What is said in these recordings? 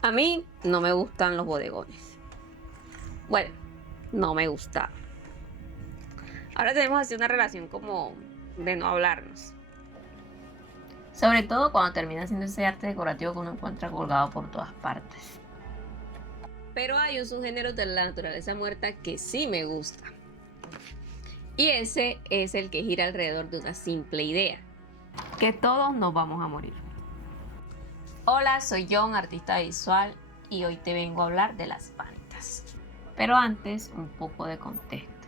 A mí no me gustan los bodegones. Bueno, no me gusta. Ahora tenemos así una relación como de no hablarnos. Sobre todo cuando termina siendo ese arte decorativo que uno encuentra colgado por todas partes. Pero hay un subgénero de la naturaleza muerta que sí me gusta. Y ese es el que gira alrededor de una simple idea. Que todos nos vamos a morir. Hola, soy John, artista visual, y hoy te vengo a hablar de las vanitas. Pero antes, un poco de contexto.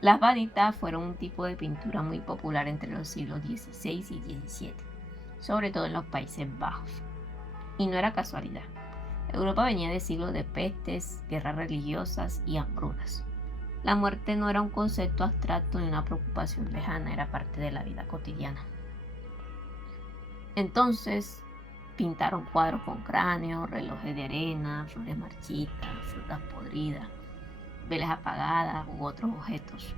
Las vanitas fueron un tipo de pintura muy popular entre los siglos XVI y XVII, sobre todo en los Países Bajos. Y no era casualidad. Europa venía de siglos de pestes, guerras religiosas y hambrunas. La muerte no era un concepto abstracto ni una preocupación lejana, era parte de la vida cotidiana. Entonces, pintaron cuadros con cráneos, relojes de arena, flores marchitas, frutas podridas, velas apagadas u otros objetos.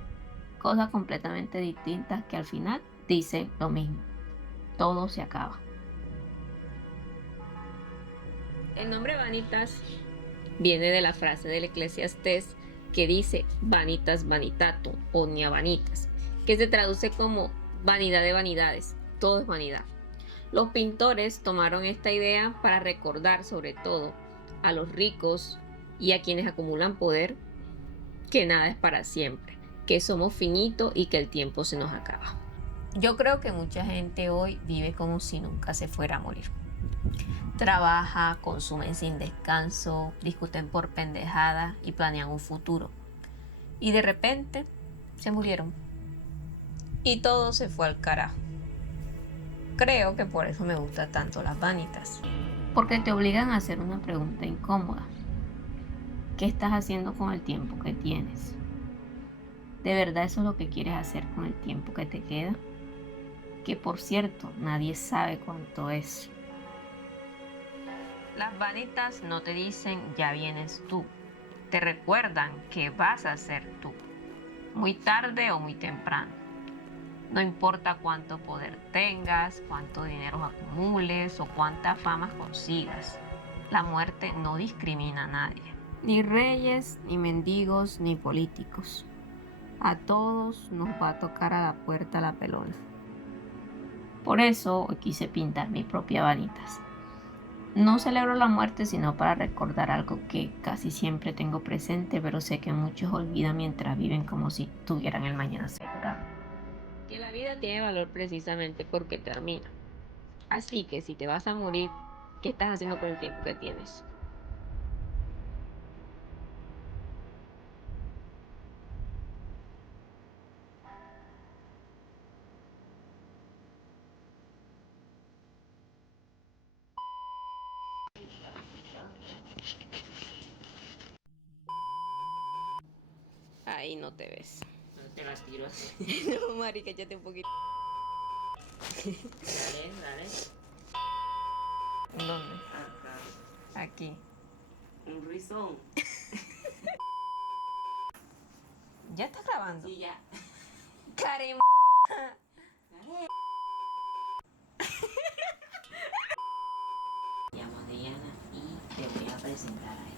Cosas completamente distintas que al final dicen lo mismo. Todo se acaba. El nombre vanitas viene de la frase del Eclesiastés que dice vanitas vanitatum, omnia vanitas, que se traduce como vanidad de vanidades, todo es vanidad. Los pintores tomaron esta idea para recordar sobre todo a los ricos y a quienes acumulan poder que nada es para siempre, que somos finitos y que el tiempo se nos acaba. Yo creo que mucha gente hoy vive como si nunca se fuera a morir. Trabaja, consumen sin descanso, discuten por pendejadas y planean un futuro. Y de repente se murieron. Y todo se fue al carajo. Creo que por eso me gustan tanto las vanitas. Porque te obligan a hacer una pregunta incómoda. ¿Qué estás haciendo con el tiempo que tienes? ¿De verdad eso es lo que quieres hacer con el tiempo que te queda? Que por cierto, nadie sabe cuánto es. Las vanitas no te dicen ya vienes tú. Te recuerdan que vas a ser tú. Muy tarde o muy temprano. No importa cuánto poder tengas, cuánto dinero acumules o cuánta fama consigas. La muerte no discrimina a nadie. Ni reyes, ni mendigos, ni políticos. A todos nos va a tocar a la puerta la pelona. Por eso hoy quise pintar mi propia vanitas. No celebro la muerte sino para recordar algo que casi siempre tengo presente, pero sé que muchos olvidan mientras viven como si tuvieran el mañana asegurado. Que la vida tiene valor precisamente porque termina. Así que si te vas a morir, ¿qué estás haciendo con el tiempo que tienes? Ahí no te ves. No te las tiro así. No, marica, échate un poquito. Dale, dale. ¿Dónde? Acá. Aquí. Un rizón. ¿Ya estás grabando? Sí, ya. Karen. Dale. Me llamo Diana y te voy a presentar a ella.